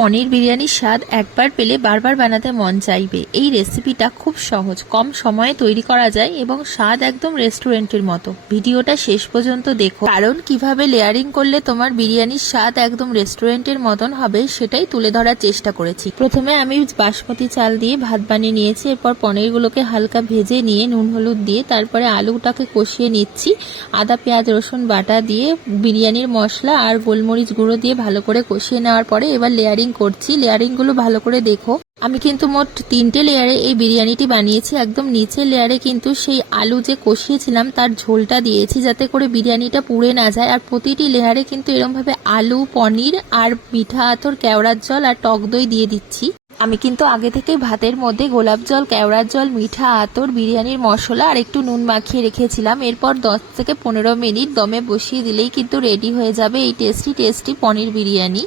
পনির বিরিয়ানির স্বাদ একবার পেলে বারবার বানাতে মন চাইবে। এই রেসিপিটা খুব সহজ, কম সময়ে তৈরি করা যায় এবং স্বাদ একদম রেস্টুরেন্টের মতো। ভিডিওটা শেষ পর্যন্ত দেখো, কারণ কিভাবে লেয়ারিং করলে তোমার বিরিয়ানির স্বাদ একদম রেস্টুরেন্টের মতন হবে সেটাই তুলে ধরার চেষ্টা করেছি। প্রথমে আমি বাসমতি চাল দিয়ে ভাত বানিয়ে নিয়েছি, এরপর পনিরগুলোকে হালকা ভেজে নিয়ে নুন হলুদ দিয়ে তারপরে আলুটাকে কষিয়ে নিচ্ছি। আদা পেঁয়াজ রসুন বাটা দিয়ে বিরিয়ানির মশলা আর গোলমরিচ গুঁড়ো দিয়ে ভালো করে কষিয়ে নেওয়ার পরে এবার লেয়ারিং করছি। লেয়ারিং গুলো ভালো করে দেখো। আমি কিন্তু মোট 3টে লেয়ারে এই বিরিয়ানিটি বানিয়েছি। একদম নিচের লেয়ারে কিন্তু সেই আলু যে কষিয়েছিলাম তার ঝোলটা দিয়েছি, যাতে করে বিরিয়ানিটা পুড়ে না যায়। আর প্রতিটি লেয়ারে কিন্তু এরকম ভাবে আলু, পনির আর মিঠা আতর, কেওড়ার জল আর টক দই দিয়ে দিচ্ছি। আমি কিন্তু আগে থেকে ভাতের মধ্যে গোলাপ জল, কেওড়ার জল, মিঠা আতর, বিরিয়ানির মশলা আর একটু নুন মাখিয়ে রেখেছিলাম। এরপর 10 থেকে 15 মিনিট দমে বসিয়ে দিলেই কিন্তু রেডি হয়ে যাবে এই টেস্টি টেস্টি পনির বিরিয়ানি।